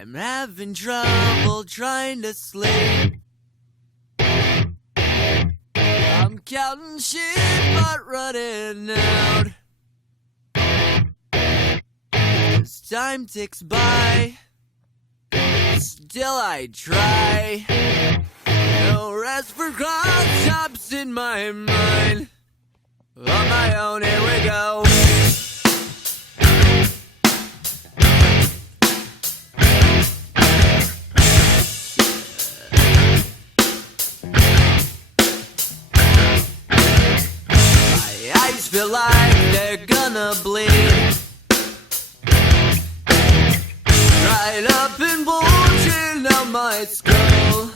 I'm having trouble trying to sleep. I'm counting sheep but running out. As time ticks by, still I try. No rest for cross-tops in my mind. On my own, here we go. My eyes feel like they're gonna bleed. Right up and bulging out my skull.